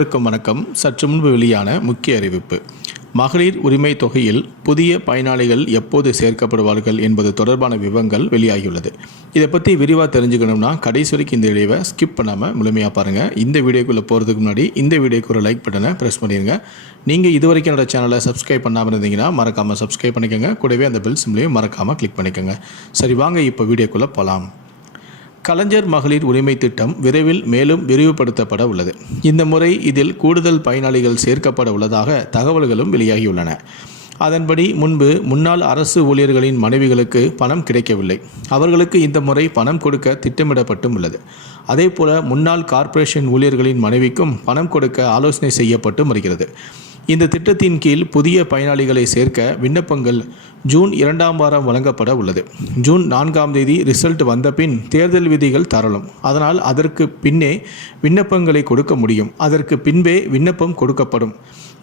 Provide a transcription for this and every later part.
வணக்கம். சற்று முன்பு வெளியான முக்கிய அறிவிப்பு. மகளிர் உரிமை தொகையில் புதிய பயனாளிகள் எப்போது சேர்க்கப்படுவார்கள் என்பது தொடர்பான விவரங்கள் வெளியாகியுள்ளது. இதை பற்றி விரிவாக தெரிஞ்சுக்கணும்னா கடைசி வரைக்கும் இந்த வீடியோவை ஸ்கிப் பண்ணாமல் முழுமையாக பாருங்கள். இந்த வீடியோக்குள்ளே போகிறதுக்கு முன்னாடி இந்த வீடியோக்கு ஒரு லைக் பட்டனை ப்ரெஸ் பண்ணிடுங்க. நீங்கள் இது வரைக்கும் என்னோட சேனலை சப்ஸ்கிரைப் பண்ணாமல் இருந்தீங்கன்னா மறக்காமல் சப்ஸ்கிரைப் பண்ணிக்கோங்க. கூடவே அந்த பெல் சிம்லையும் மறக்காமல் கிளிக் பண்ணிக்கோங்க. சரி, வாங்க இப்போ வீடியோக்குள்ளே போகலாம். கலைஞர் மகளிர் உரிமை திட்டம் விரைவில் மேலும் விரிவுபடுத்தப்பட உள்ளது. இந்த முறை இதில் கூடுதல் பயனாளிகள் சேர்க்கப்பட உள்ளதாக தகவல்களும் வெளியாகியுள்ளன. அதன்படி முன்னாள் அரசு ஊழியர்களின் மனைவிகளுக்கு பணம் கிடைக்கவில்லை. அவர்களுக்கு இந்த முறை பணம் கொடுக்க திட்டமிடப்பட்டும் உள்ளது. அதேபோல முன்னாள் கார்ப்பரேஷன் ஊழியர்களின் மனைவிக்கும் பணம் கொடுக்க ஆலோசனை செய்யப்பட்டு வருகிறது. இந்த திட்டத்தின் கீழ் புதிய பயனாளிகளை சேர்க்க விண்ணப்பங்கள் ஜூன் 2ஆம் வாரம் வழங்கப்பட உள்ளது. ஜூன் 4ஆம் தேதி ரிசல்ட் வந்த பின் தேர்தல் விதிகள் தரலும். அதனால் அதற்கு பின்னே விண்ணப்பங்களை கொடுக்க முடியும். அதற்கு பின்பே விண்ணப்பம் கொடுக்கப்படும்.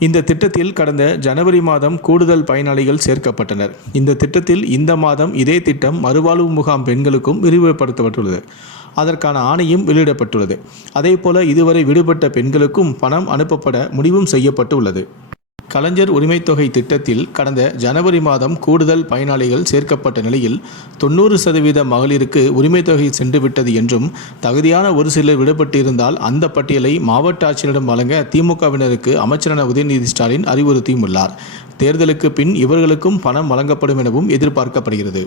இந்த திட்டத்தில் கடந்த ஜனவரி மாதம் கூடுதல் பயனாளிகள் சேர்க்கப்பட்டனர். இந்த திட்டத்தில் இந்த மாதம் இதே திட்டம் மறுவாழ்வு முகாம் பெண்களுக்கும் விரிவுபடுத்தப்பட்டுள்ளது. அதற்கான ஆணையும் வெளியிடப்பட்டுள்ளது. அதேபோல இதுவரை விடுபட்ட பெண்களுக்கும் பணம் அனுப்பப்பட முடிவும் செய்யப்பட்டு உள்ளது. கலைஞர் உரிமைத் தொகை திட்டத்தில் கடந்த ஜனவரி மாதம் கூடுதல் பயனாளிகள் சேர்க்கப்பட்ட நிலையில் 90% மகளிருக்கு உரிமைத் தொகை சென்றுவிட்டது என்றும், தகுதியான ஒரு சிலர் விடுபட்டு இருந்தால் அந்த பட்டியலை மாவட்ட ஆட்சியரிடம் வழங்க திமுகவினருக்கு அமைச்சரான உதயநிதி ஸ்டாலின் அறிவுறுத்தியுள்ளார். தேர்தலுக்கு பின் இவர்களுக்கும் பணம் வழங்கப்படும் எனவும் எதிர்பார்க்கப்படுகிறது.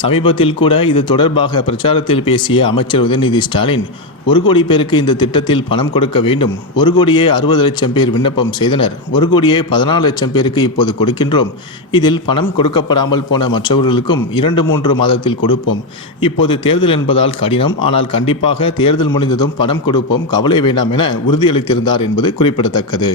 சமீபத்தில் கூட இது தொடர்பாக பிரச்சாரத்தில் பேசிய அமைச்சர் உதயநிதி ஸ்டாலின், 1 கோடி பேருக்கு இந்த திட்டத்தில் பணம் கொடுக்க வேண்டும். 1 கோடியே 60 லட்சம் பேர் விண்ணப்பம் செய்தனர். 1 கோடியே 14 லட்சம் பேருக்கு இப்போது கொடுக்கின்றோம். இதில் பணம் கொடுக்கப்படாமல் போன மற்றவர்களுக்கும் 2-3 மாதத்தில் கொடுப்போம். இப்போது தேர்தல் என்பதால் கடினம், ஆனால் கண்டிப்பாக தேர்தல் முடிந்ததும் பணம் கொடுப்போம், கவலை வேண்டாம் என உறுதியளித்திருந்தார் என்பது குறிப்பிடத்தக்கது.